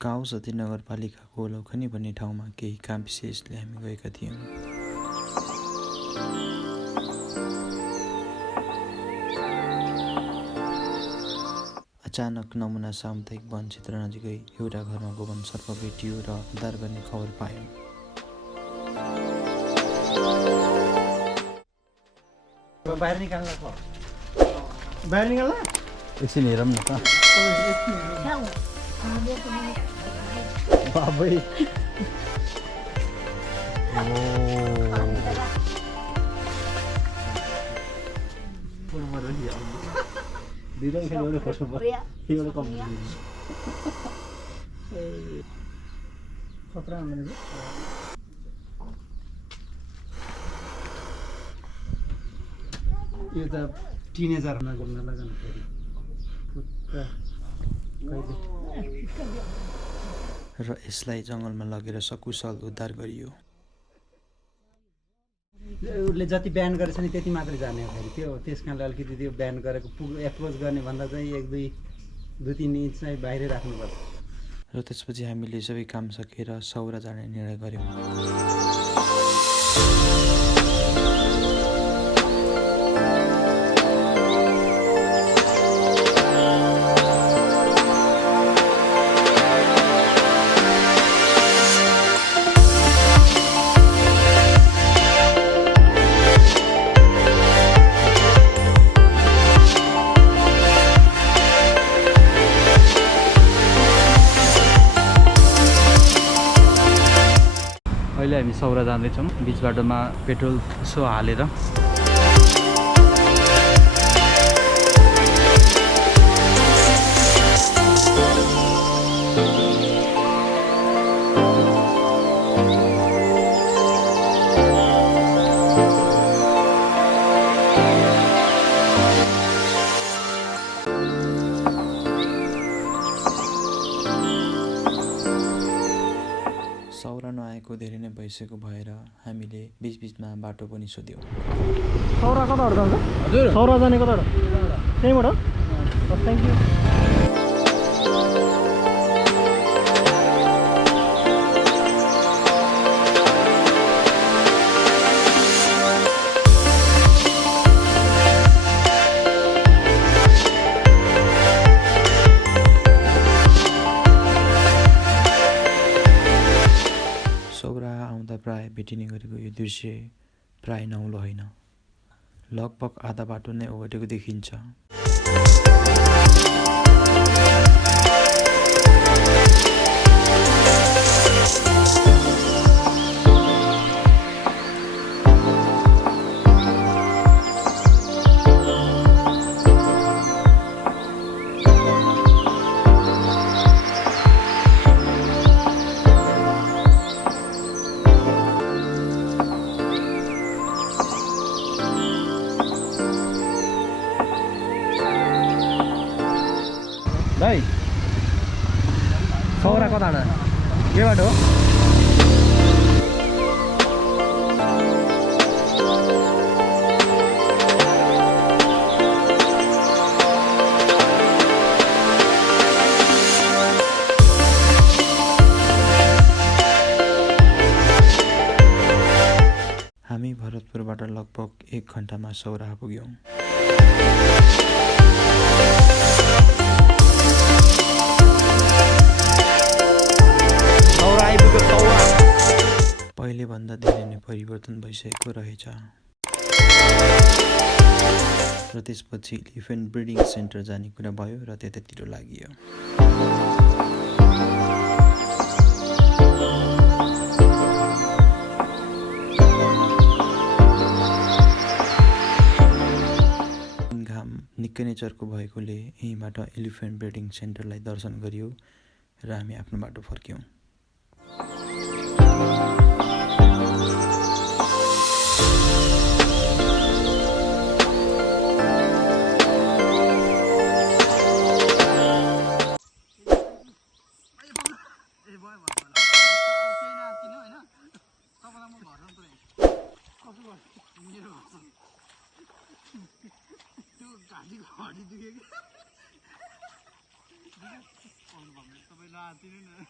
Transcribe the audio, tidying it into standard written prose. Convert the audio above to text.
गाउँ सती नगरपालिकाको लौखनी भन्ने ठाउँमा केही काम विशेषले हामी गएका थियौँ। अचानक नमुना सामुदायिक वन क्षेत्र नजिकै एउटा घरमा गोवन सर्प भेटियो र उद्धार गर्ने खबर पायौँ। बाहिर निकाल्न एकछिन हेरौँ न त। बाबै यो त टिनेजरमा घुम्न लगाउनु पर्यो र यसलाई जङ्गलमा लगेर सकुशल उद्धार गरियो। उसले जति बिहान गरेछ नि त्यति मात्रै जाने हो फेरि त्यो त्यस कारणले अलिकति त्यो बिहान गरेको एप्रोच गर्ने भन्दा चाहिँ 1-2-3 इन्च चाहिँ बाहिरै राख्नुपर्छ। र त्यसपछि हामीले सबै काम सकेर सौरा जाने निर्णय गर्यौँ। अहिले हामी सौरा जाँदैछौँ बिच बाटोमा पेट्रोल यसो हालेर। सौरा नआएको धेरै नै भइसकेको भएर हामीले बिचबिचमा बाटो पनि सोध्यौँ। सौरा कताबाट जान्छ? हजुर सौरा जाने कताबाट? त्यहीँबाट? Thank you. सौराहा आउँदा प्राय भेटिने गरेको यो दृश्य प्राय नौलो होइन, लगभग आधा बाटो नै ओगटेको देखिन्छ। भाइ सौरा कताबाट? यो बाटो हो? हामी भरतपुरबाट लगभग 1 घन्टामा सौराहा पुग्यौँ। पहिले भन्दा धेरै नै परिवर्तन भइसकेको रहेछ। र त्यसपछि एलिफेन्ट ब्रिडिङ सेन्टर जाने कुरा भयो र त्यतातिर लागियो। घाम निकै नै चर्को भएकोले यहीँबाट एलिफेन्ट ब्रिडिङ सेन्टरलाई दर्शन गरियो र हामी आफ्नो बाटो फर्क्यौँ। जातिनु न